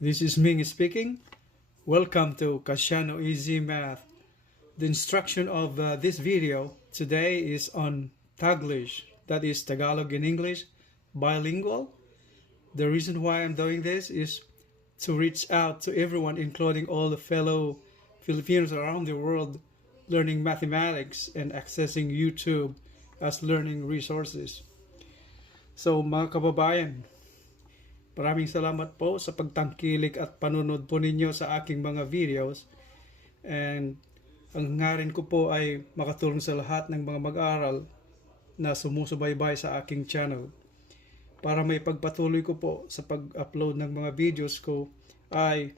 This is Ming speaking. Welcome to Kasyanno EZMath. The instruction of this video today is on Taglish, that is Tagalog and English, bilingual. The reason why I'm doing this is to reach out to everyone, including all the fellow Filipinos around the world learning mathematics and accessing YouTube as learning resources. So mga kababayan, maraming salamat po sa pagtangkilik at panunod po ninyo sa aking mga videos. And ang hangarin ko po ay makatulong sa lahat ng mga mag-aaral na sumusubaybay sa aking channel. Para may pagpatuloy ko po sa pag-upload ng mga videos ko ay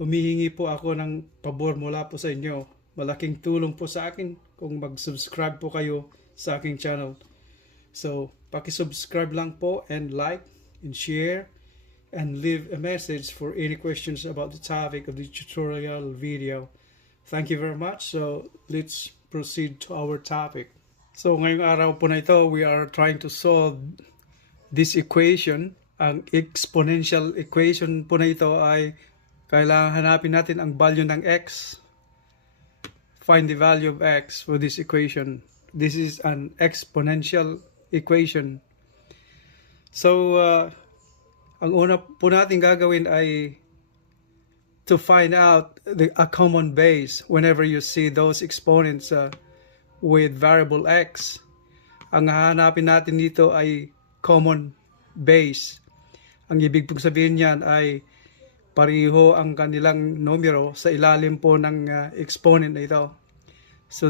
humihingi po ako ng pabor mula po sa inyo. Malaking tulong po sa akin kung mag-subscribe po kayo sa aking channel. So, paki-subscribe lang po and like and share and leave a message for any questions about the topic of the tutorial video. Thank you very much. So let's proceed to our topic. So ngayong araw po na ito, we are trying to solve this equation. Ang exponential equation po na ito ay kailangan hanapin natin ang value ng x. Find the value of x for this equation. This is an exponential equation. So, ang una po natin gagawin ay to find out a common base whenever you see those exponents with variable x. Ang hahanapin natin dito ay common base. Ang ibig pong sabihin niyan ay pareho ang kanilang numero sa ilalim po ng exponent na ito. So,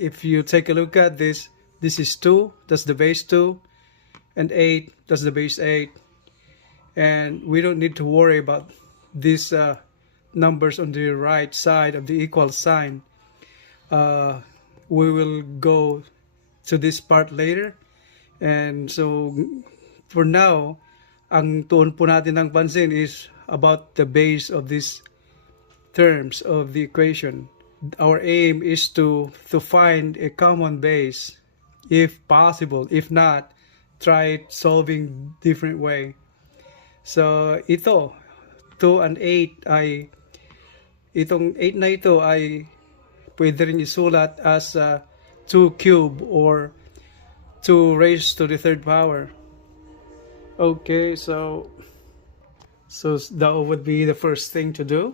if you take a look at this, this is 2, that's the base 2. And 8, that's the base 8. And we don't need to worry about these numbers on the right side of the equal sign. We will go to this part later. And so, for now, ang tuon po natin ng pansin is about the base of these terms of the equation. Our aim is to find a common base, if possible. If not, try solving different way. So, ito, 2 and 8 ay, itong 8 na ito ay pwede rin isulat as 2 cube or 2 raised to the third power. Okay, so that would be the first thing to do.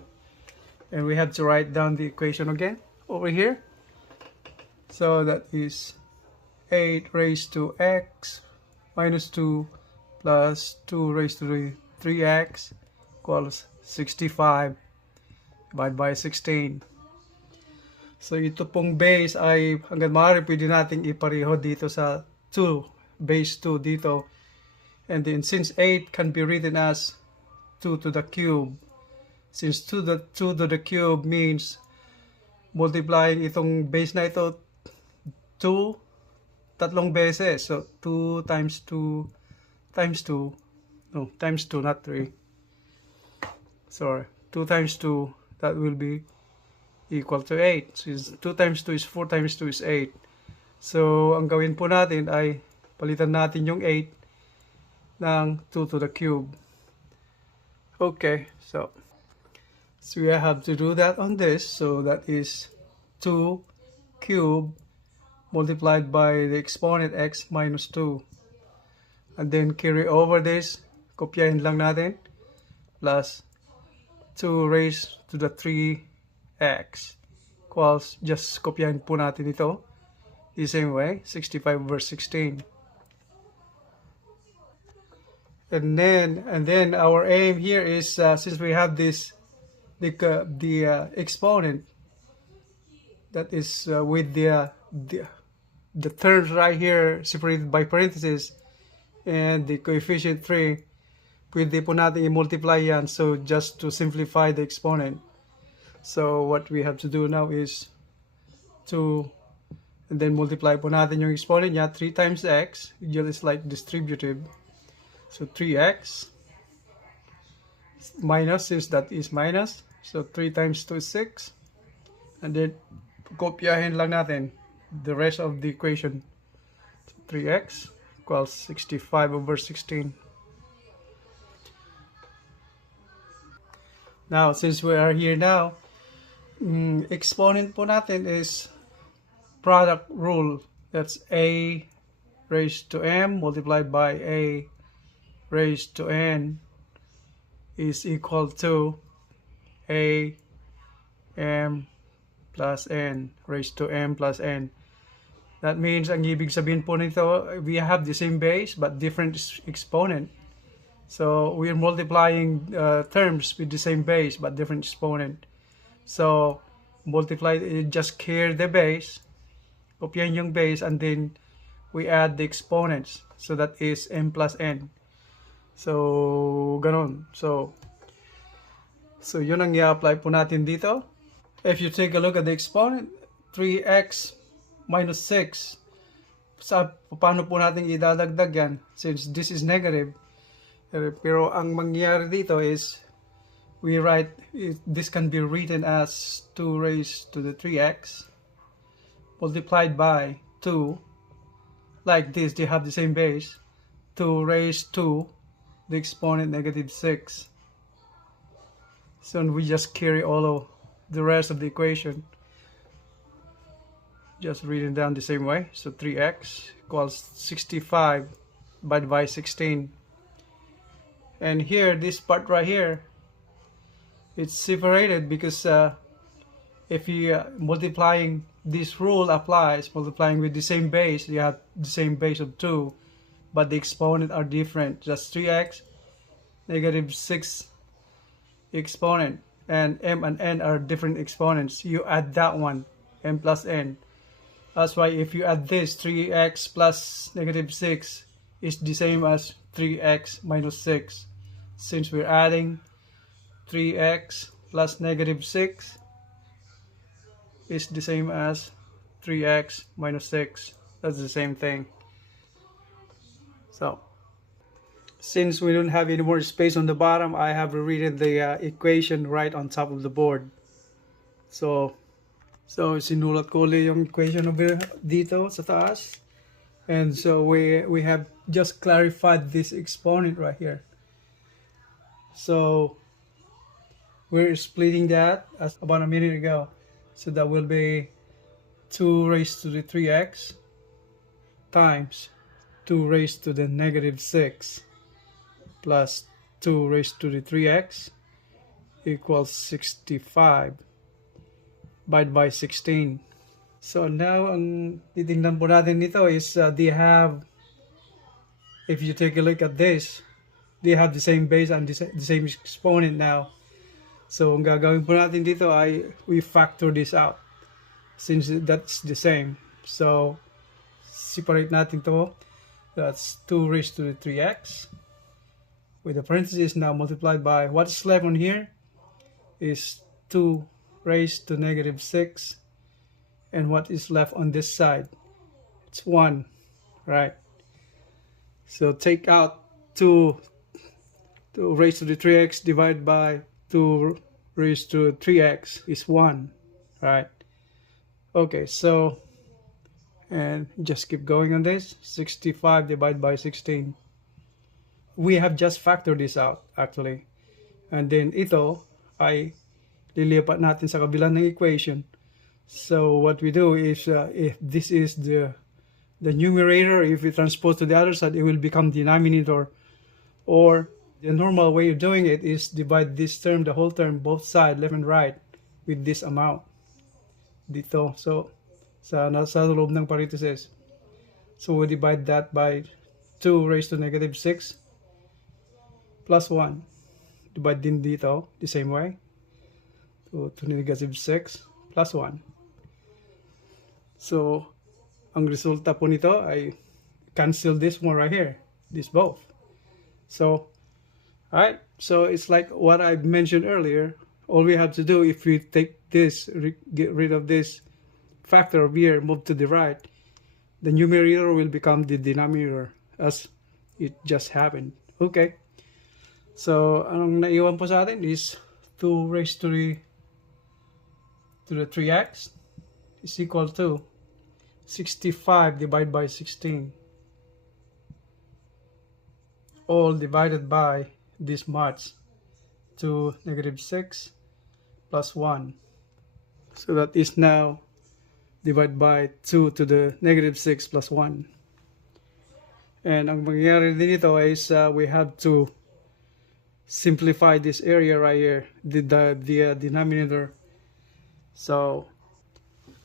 And we have to write down the equation again over here. So that is 8 raised to x minus 2 plus 2 raised to the 3x equals 65 divided by 16. So ito pong base ay hanggang maaari pwede nating ipareho dito sa 2, base 2 dito. And then since 8 can be written as 2 to the cube, since 2 to the cube means multiplying itong base na ito 2 tatlong beses. So 2 times 2 times 2, no, times 2, not 3. Sorry, 2 times 2, that will be equal to 8. Since 2 times 2 is 4 times 2 is 8. So, ang gawin po natin ay palitan natin yung 8 ng 2 to the cube. Okay, so we have to do that on this. So, that is 2 cube multiplied by the exponent x minus 2. And then carry over this, kopyahin lang natin, plus 2 raised to the 3x equals, just kopyahin po natin ito the same way, 65 over 16. And then our aim here is, since we have this, the exponent that is with the terms right here separated by parentheses and the coefficient 3, pwede po natin i-multiply yan. So just to simplify the exponent, so what we have to do now is 2 and then multiply po natin yung exponent niya, 3 times x, just like distributive. So 3x minus, since that is minus, so 3 times 2 is 6. And then kopyahin lang natin the rest of the equation. So 3x equals 65 over 16. Now, since we are here now, exponent po natin is product rule. That's a raised to m multiplied by a raised to n is equal to a m plus n raised to m plus n. That means ang ibig sabihin po nito, we have the same base but different exponent. So we're multiplying terms with the same base but different exponent. So multiply, just carry the base, kopyahin yung base, and then we add the exponents. So that is m plus n. So ganon. So yun ang i-apply po natin dito. If you take a look at the exponent, 3x minus 6. Paano po natin idadagdag yan? Since this is negative. Pero ang mangyayari dito is, we write, this can be written as 2 raised to the 3x multiplied by 2. Like this, they have the same base. 2 raised to the exponent negative 6. So we just carry all of the rest of the equation. Just reading down the same way. So 3x equals 65 divided by 16. And here, this part right here, it's separated because if you multiplying, this rule applies, multiplying with the same base, you have the same base of 2, but the exponent are different. Just 3x, negative 6 exponent, and m and n are different exponents. You add that one, m plus n. That's why if you add this, 3x plus negative 6 is the same as 3x minus 6. Since we're adding 3x plus negative 6 is the same as 3x minus 6. That's the same thing. So, since we don't have any more space on the bottom, I have rewritten the equation right on top of the board. So sinulat ko ulit yung equation over dito sa taas. And so we have just clarified this exponent right here. So we're splitting that as about a minute ago. So that will be 2 raised to the 3x times 2 raised to the negative 6 plus 2 raised to the 3x equals 65 divided by 16. So now, ang titingnan po natin nito is they have, if you take a look at this, they have the same base and the same exponent now. So ang gagawin po natin dito ay we factor this out since that's the same. So separate natin to. That's 2 raised to the 3x with the parentheses now multiplied by what's left on here is 2 raised to negative 6, and what is left on this side, it's 1, right? So take out 2 raised to the 3x divided by 2 raised to 3x is 1, right? Okay, so and just keep going on this. 65 divided by 16. We have just factored this out actually, and then ito ay lilipat natin sa kabila ng equation. So what we do is if this is the numerator, if we transpose to the other side, it will become denominator. Or the normal way of doing it is divide this term, the whole term, both sides, left and right, with this amount dito. So nasa loob ng parentheses. So we divide that by 2 raised to negative 6 plus 1. Divide din dito the same way. So, 2 negative 6 plus 1. So, ang resulta po nito ay cancel this one right here. This both. So, alright. So, it's like what I mentioned earlier. All we have to do, if we take this, get rid of this factor over here, move to the right, the numerator will become the denominator as it just happened. Okay. So, anong naiwan po sa atin is 2 raised to the 3x is equal to 65 divided by 16, all divided by this much, to negative 6 plus 1. So that is now divided by 2 to the negative 6 plus 1. And ang mangyayari din ito is we have to simplify this area right here, the denominator. So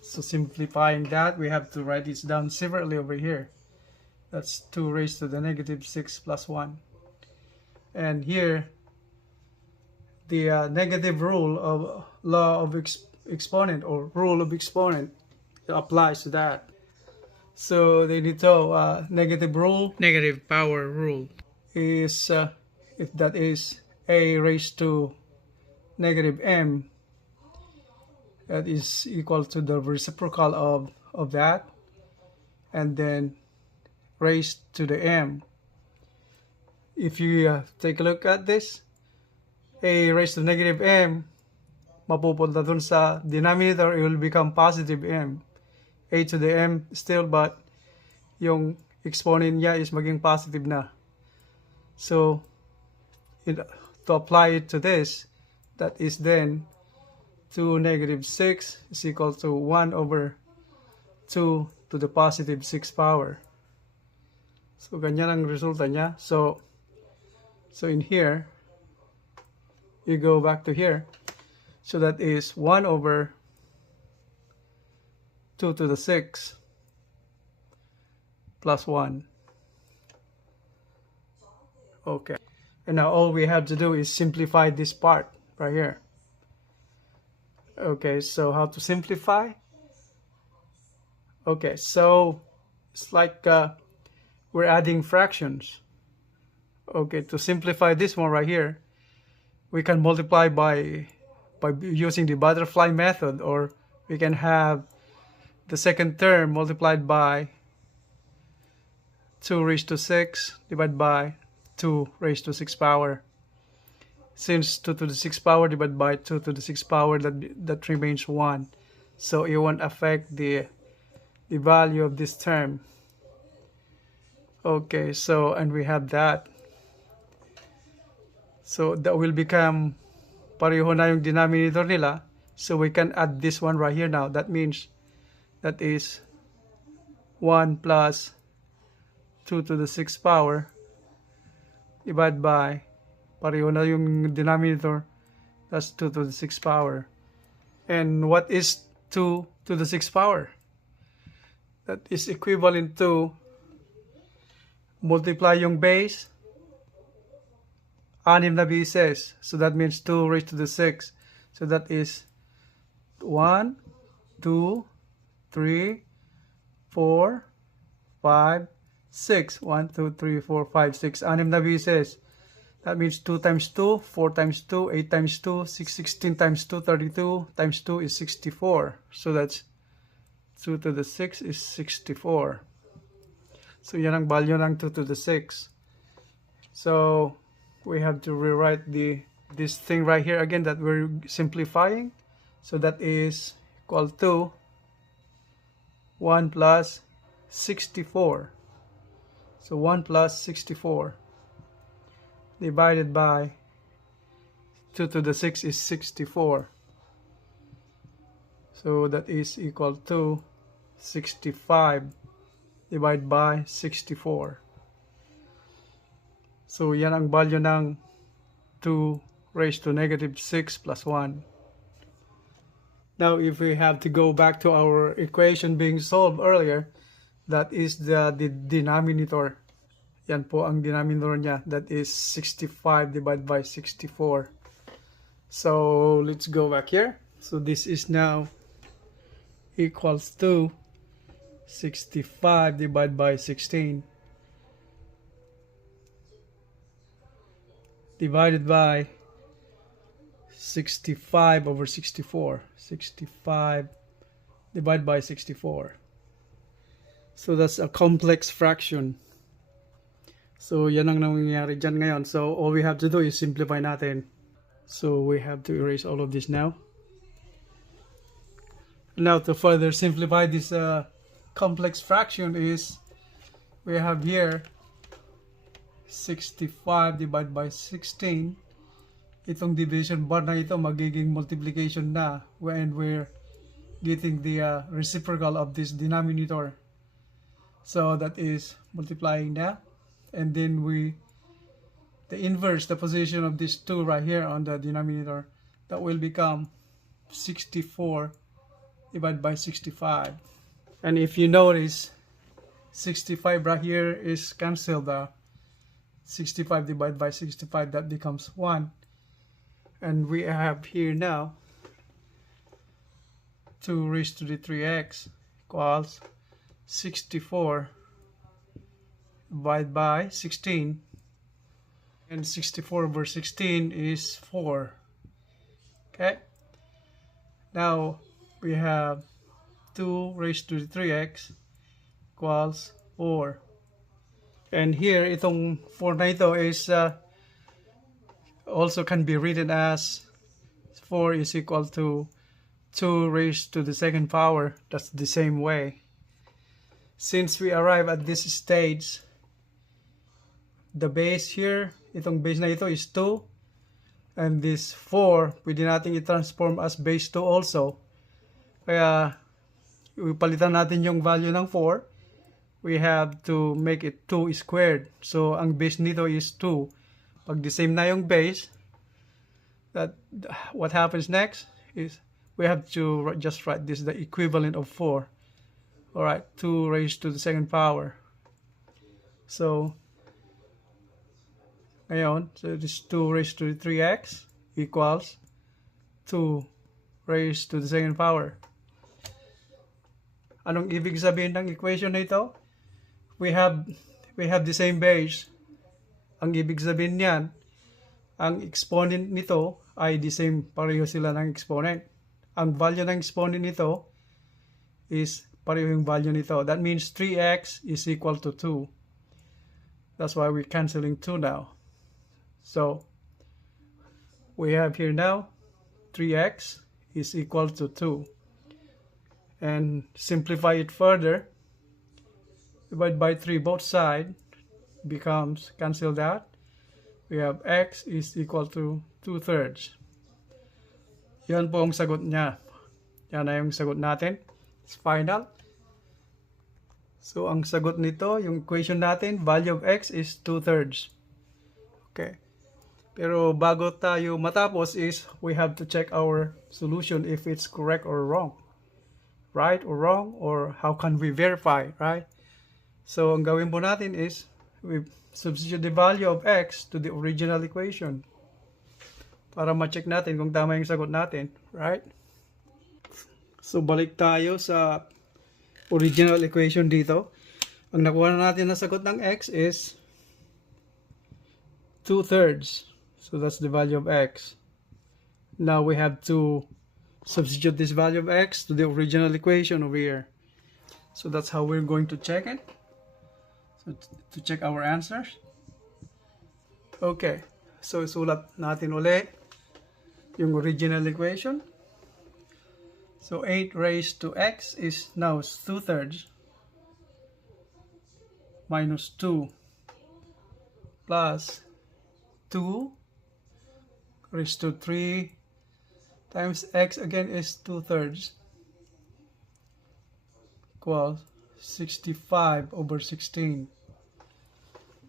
simplifying that, we have to write this down separately over here. That's 2 raised to the negative 6 plus 1. And here, the negative rule of law of exponent, or rule of exponent, applies to that. So the dito negative rule, negative power rule, is if that is a raised to negative m, that is equal to the reciprocal of that, and then raised to the m. If you take a look at this, a raised to negative m, mapupunta dun sa denominator, it will become positive m. A to the m still, but yung exponent niya is maging positive na. So, to apply it to this, that is then 2 negative 6 is equal to 1 over 2 to the positive 6 power. So, ganyan ang resulta niya. So in here, you go back to here. So, that is 1 over 2 to the 6 plus 1. Okay. And now all we have to do is simplify this part right here. Okay, so how to simplify? Okay, so it's like we're adding fractions. Okay, to simplify this one right here, we can multiply by using the butterfly method, or we can have the second term multiplied by 2 raised to 6 divided by 2 raised to 6 power. Since 2 to the 6 power divided by 2 to the 6 power, that remains 1. So it won't affect the value of this term. Okay, so, and we have that. So that will become pareho na yung denominator nila. So we can add this one right here now. That means that is 1 plus 2 to the 6 power divided by, pareho na yung denominator, that's 2 to the 6 power. And what is 2 to the 6 power? That is equivalent to multiply yung base, 6 na beses. So that means 2 raised to the 6. So that is 1, 2, 3, 4, 5, 6. 1, 2, 3, 4, 5, 6. 6 na beses. That means 2 times 2, 4 times 2, 8 times 2, 6, 16 times 2, 32 times 2 is 64. So that's 2 to the 6 is 64. So yan ang value ng 2 to the 6. So we have to rewrite this thing right here again that we're simplifying. So that is equal to 1 plus 64. So 1 plus 64 divided by 2 to the 6 is 64. So that is equal to 65 divided by 64. So yan ang value ng 2 raised to negative 6 plus 1. Now if we have to go back to our equation being solved earlier, that is the denominator. Yan po ang denominator niya. That is 65 divided by 64. So let's go back here. So this is now equals to 65 divided by 16 divided by 65 over 64. 65 divided by 64. So that's a complex fraction. So yan ang nangyayari dyan ngayon. So all we have to do is simplify natin. So we have to erase all of this now. Now to further simplify this complex fraction is, we have here 65 divided by 16 itong division bar na ito magiging multiplication na when we're getting the reciprocal of this denominator. So that is multiplying that, and then the inverse, the position of this 2 right here on the denominator, that will become 64 divided by 65. And if you notice, 65 right here is cancelled. 65 divided by 65, that becomes 1. And we have here now 2 raised to the 3x equals 64 divided by 16. And 64 over 16 is 4. Okay. Now we have 2 raised to the 3x equals 4. And here, itong 4 na ito is also can be written as 4 is equal to 2 raised to the second power. That's the same way. Since we arrive at this stage, the base here, itong base na ito is 2. And this 4, pwede natin i-transform as base 2 also. Kaya, ipalitan natin yung value ng 4. We have to make it 2 squared. So, ang base nito is 2. Pag the same na yung base, what happens next is we have to just write this, the equivalent of 4. Alright, 2 raised to the second power. So, ngayon, so this 2 raised to the 3x equals 2 raised to the second power. Anong ibig sabihin ng equation na ito? We have the same base. Ang ibig sabihin niyan, ang exponent nito ay the same, pareho sila ng exponent. Ang value ng exponent nito is pareho yung value nito. That means 3x is equal to 2. That's why we're canceling 2 now. So, we have here now 3x is equal to 2. And simplify it further. Divide by 3 both sides, becomes, cancel that. We have x is equal to 2/3. Yan po ang sagot niya. Yan na yung sagot natin. It's final. So, ang sagot nito, yung equation natin, value of x is 2/3. Okay. Pero bago tayo matapos is, we have to check our solution if it's correct or wrong. Right or wrong, or how can we verify, right? So, ang gawin po natin is, we substitute the value of x to the original equation para ma-check natin kung tama yung sagot natin, right? So, balik tayo sa original equation dito. Ang nakuha na natin na sagot ng x is 2/3. So, that's the value of x. Now, we have to substitute this value of x to the original equation over here. So, that's how we're going to check it. So, to check our answers. Okay. So, isulat natin ulit yung original equation. So, 8 raised to x is now 2/3 minus 2 plus 2 raised to 3 times x again is 2/3 equals 65 over 16.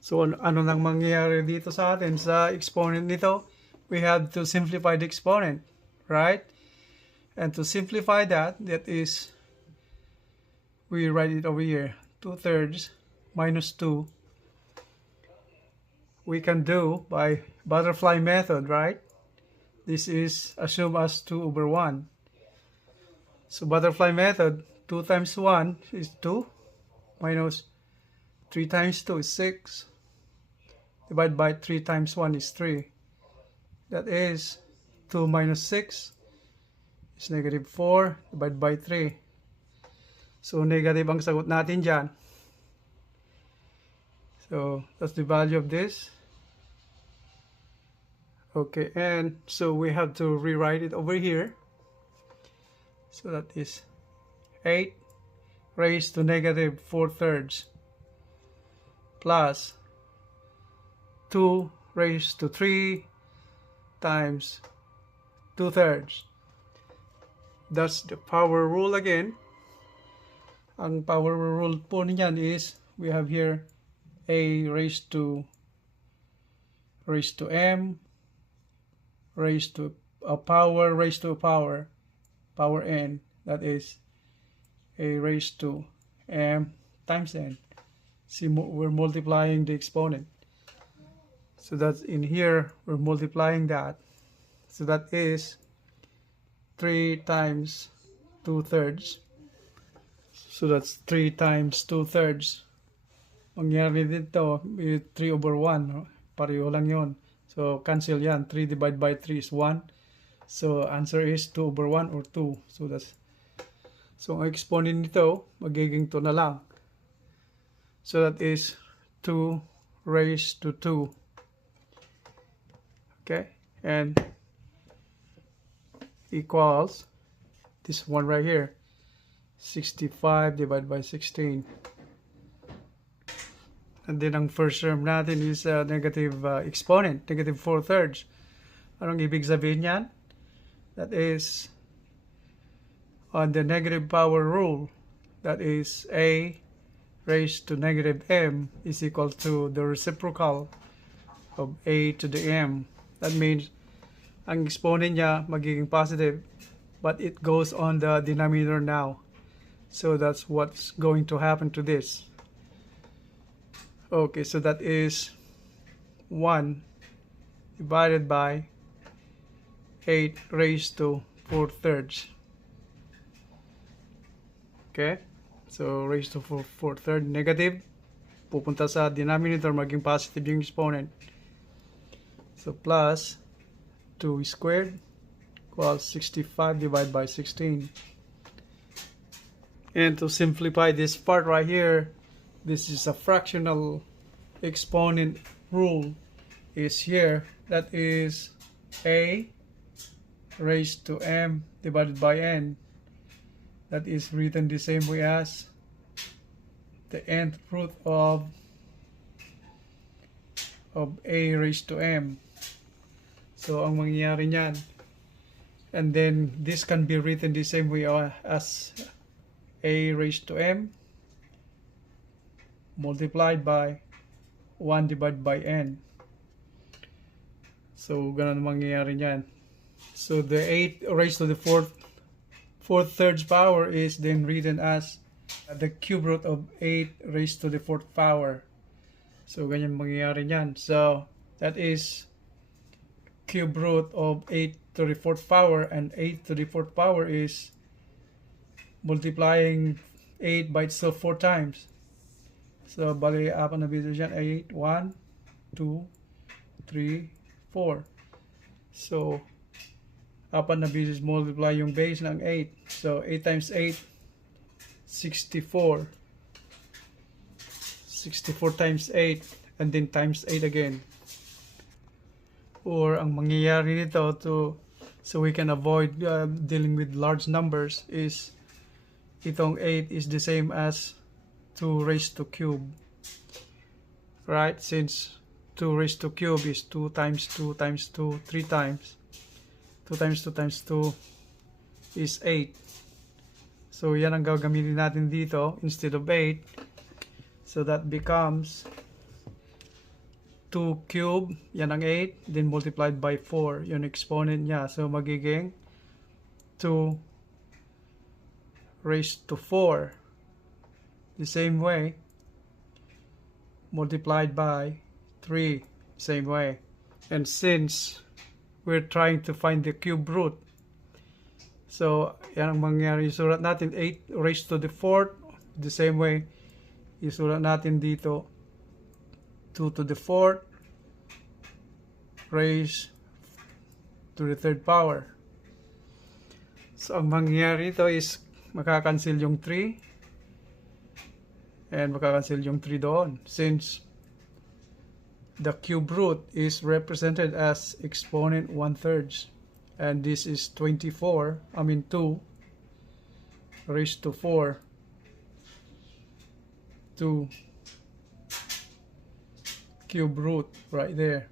So, ano nang mangyayari dito sa atin? Sa exponent nito, we have to simplify the exponent, right? And to simplify that is, we write it over here, 2/3 minus 2. We can do by butterfly method, right? This is assumed as 2 over 1. So, butterfly method, 2 times 1 is 2, minus 3 times 2 is 6, divided by 3 times 1 is 3. That is 2 minus 6 is negative 4, divided by 3. So, negative ang sagot natin dyan. So, that's the value of this. Okay, and so we have to rewrite it over here. So, that is 8 raised to negative 4/3 plus 2 raised to 3 times 2/3. That's the power rule again. Ang power rule po niyan is we have here a raised to m raised to a power power n, that is a raised to m times n. See, we're multiplying the exponent, so that's in here we're multiplying that, so that is 3 times 2/3. So that's 3 times 2/3. Mangyari dito 3/1, pareho lang yon. So cancel yan. 3 divided by 3 is 1. So answer is 2/1 or 2. So ang exponent nito magiging 2 na lang. So that is 2 raised to 2. Okay, and equals this one right here, 65 divided by 16. And then ang first term natin is negative exponent, negative 4/3. Anong ibig sabihin yan? That is on the negative power rule, that is a raised to negative m is equal to the reciprocal of a to the m. That means ang exponent niya magiging positive, but it goes on the denominator now. So that's what's going to happen to this. Okay, so that is 1 divided by 8 raised to 4/3. Okay, so raised to 4/3 negative, pupunta sa denominator, maging positive yung exponent. So plus 2 squared equals 65 divided by 16. And to simplify this part right here, this is a fractional exponent rule is here, that is a raised to m divided by n. That is written the same way as the nth root of a raised to m. So ang mangyayari niyan, and then this can be written the same way as a raised to m multiplied by 1 divided by n. So ganun mangyayari niyan. So the 8 raised to the 4/3 power is then written as the cube root of 8 raised to the 4th power. So ganyan mangyayari niyan. So that is cube root of 8 to the 4th power, and 8 to the 4th power is multiplying 8 by itself 4 times. So bali apat na beses yan, 8, 1, 2, 3, 4. So apat na beses multiply yung base ng 8. So 8 times 8, 64. 64 times 8, and then times 8 again. Or ang mangyayari nito so we can avoid dealing with large numbers is itong 8 is the same as 2 raised to cube, right? Since 2 raised to cube is 2 times 2 times 2, 3 times. 2 times 2 times 2 is 8. So yan ang gagamitin natin dito instead of 8. So that becomes 2 cube, yan ang 8, then multiplied by 4, yung exponent niya. So magiging 2 raised to 4. The same way, multiplied by 3, same way. And since we're trying to find the cube root, so yan ang mangyari, isulat natin 8 raised to the 4th, the same way, isulat natin dito 2 to the 4th raised to the 3rd power. So ang mangyari ito is makakancel yung 3 and makakancel yung 3 doon, since the cube root is represented as exponent 1/3, and this is 2 raised to 4, 2 cube root right there.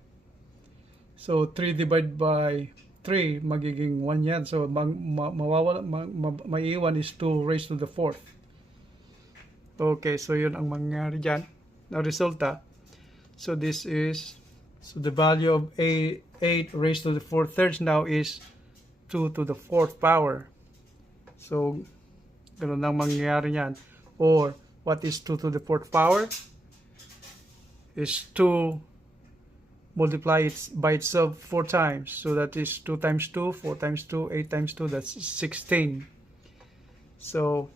So 3 divided by 3 magiging 1 yan. So mawawala, maiiwan is 2 raised to the 4th. Okay, so yun ang mangyari dyan na resulta. So this is, so the value of 8 raised to the 4 thirds now is 2 to the 4th power. So ganun ang mangyari yan. Or what is 2 to the 4th power? Is 2 multiply it by itself 4 times. So that is 2 times 2, 4 times 2, 8 times 2, that's 16. So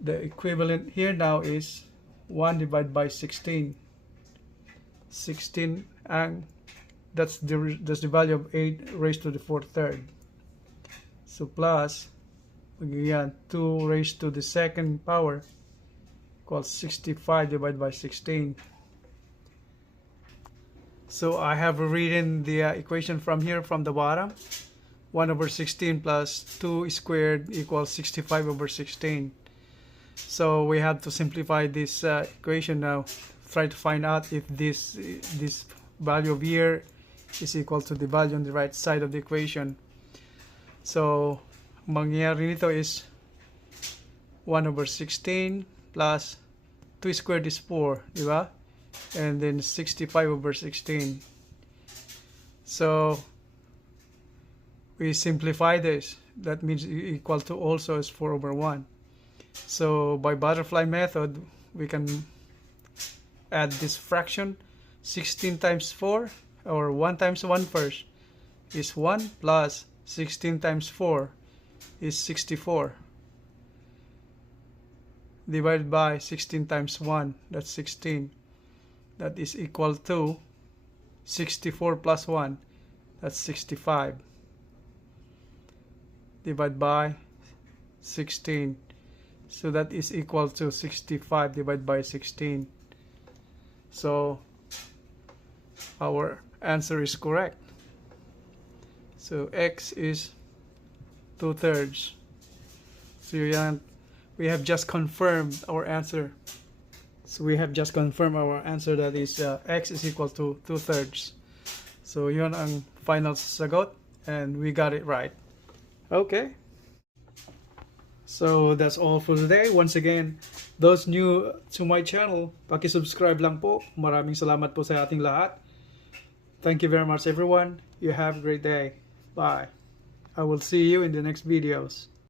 the equivalent here now is 1 divided by 16. 16, and that's the value of 8 raised to the 4th third. So plus, again, 2 raised to the 2nd power equals 65 divided by 16. So I have written the equation from here, from the bottom. 1 over 16 plus 2 squared equals 65 over 16. So we have to simplify this equation now. Try to find out if this value of here is equal to the value on the right side of the equation. So mangyayari nito is 1 over 16 plus 2 squared is 4, di ba? And then 65 over 16. So we simplify this. That means equal to also is 4 over 1. So by butterfly method, we can add this fraction. 16 times 4, or 1 times 1 first, is 1, plus 16 times 4 is 64. Divided by 16 times 1, that's 16. That is equal to 64 plus 1, that's 65. Divided by 16. So that is equal to 65 divided by 16. So our answer is correct. So x is 2 thirds. So we have just confirmed our answer. So we have just confirmed our answer, that is x is equal to 2 thirds. So yun ang final sagot, and we got it right. Okay. So that's all for today. Once again, those new to my channel, paki-subscribe lang po. Maraming salamat po sa ating lahat. Thank you very much everyone. You have a great day. Bye. I will see you in the next videos.